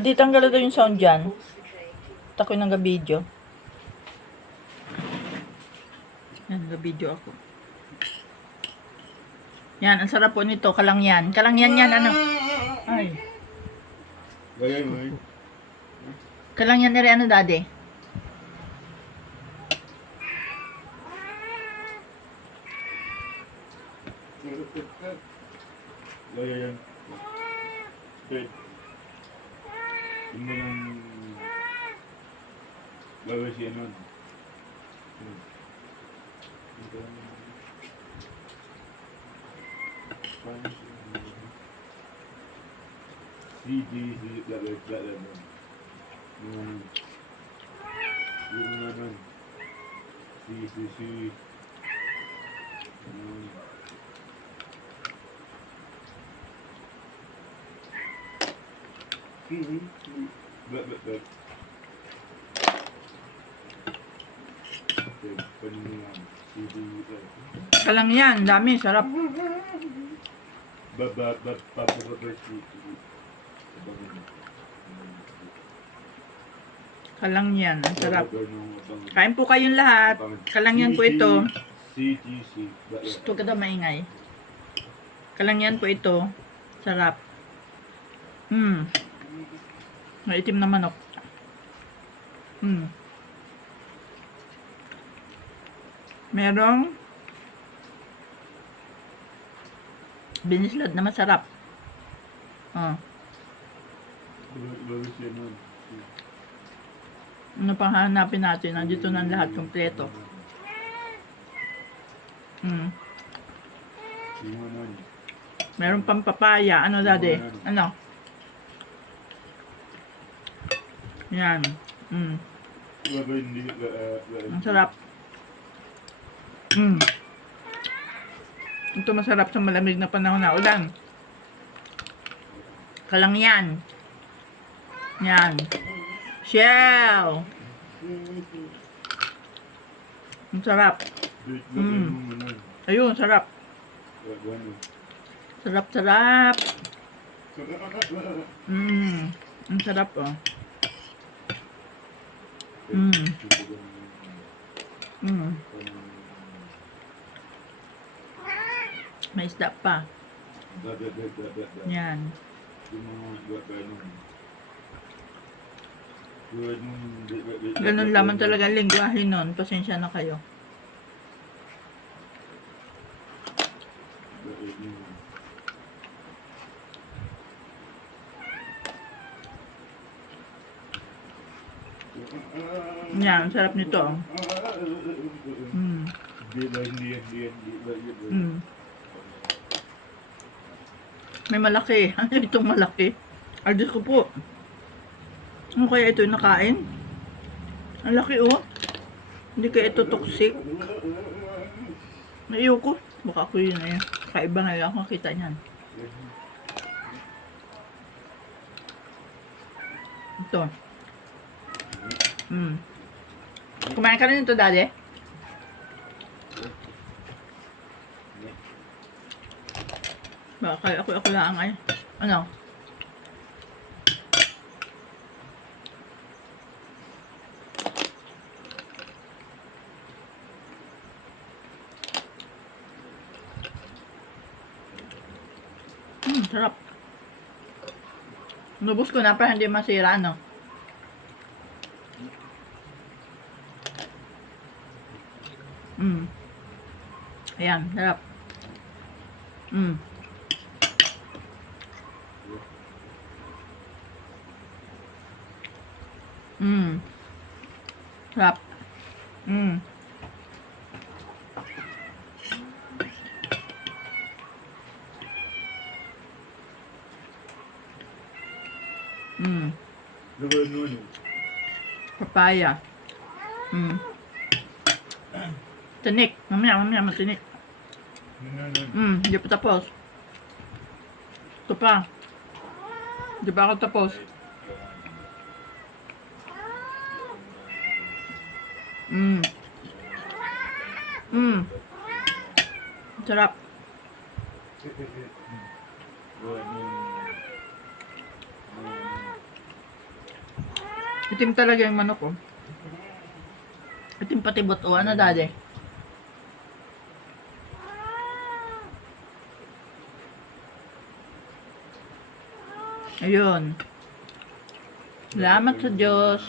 Di tanggal daw yung sound dyan. At ako'y nag-video. Yan, nag-video ako. Yan, ang sarap po nito. Kalangyan. Kalangyan yan, ano? Ay. Gaya mo eh. Kalangyan na rin, ano, daddy? Gaya yan. Okay. Yung mo lang gawin siya nun. CD, gagawin. Yung na nun. C. Back. Okay, panin mo lang. CD, Kalangyan, dami, sarap. Kalangyan, ang sarap. Kain po kayong lahat. Kalangyan po ito. CGC. Gusto ka daw maingay. Kalangyan po ito. Sarap. Maitim na manok. Merong binislad na masarap. Ano pang hanapin natin? Nandito na lahat kompleto. Meron pang papaya. Ano, daddy? Ano? Yan. Ang sarap. Ito masarap sa malamig na panahon na ulan. Kalangyan. Yan. Shell. Ang sarap. Ayun, sarap. Sarap. Ang sarap, oh. May isda pa. Yan. Ganun lamang talaga ang lingwahe nun. Pasensya na kayo. Yan, ang sarap nito. May malaki. Ano itong malaki? Ay, Diyos ko po. Ano kaya ito yung nakain? Ang laki, oh. Hindi kaya ito toxic. Naiyo ko. Baka ako yun eh. Kaiba nga lang ako makita niyan. Ito. Kumain ka rin ito, daddy? Baka ako lang ay. Ano? Sarap. Nubos ko na para hindi masira, ano? Ayan, sarap. Sarap. Papaya. Tinik. Mamaya matinik. Hindi pa tapos. Ito pa. Hindi pa ako tapos. Sarap. Itim talaga yung manok ko. Itim pati buto. Ano, daddy? Ayun. Salamat sa Diyos.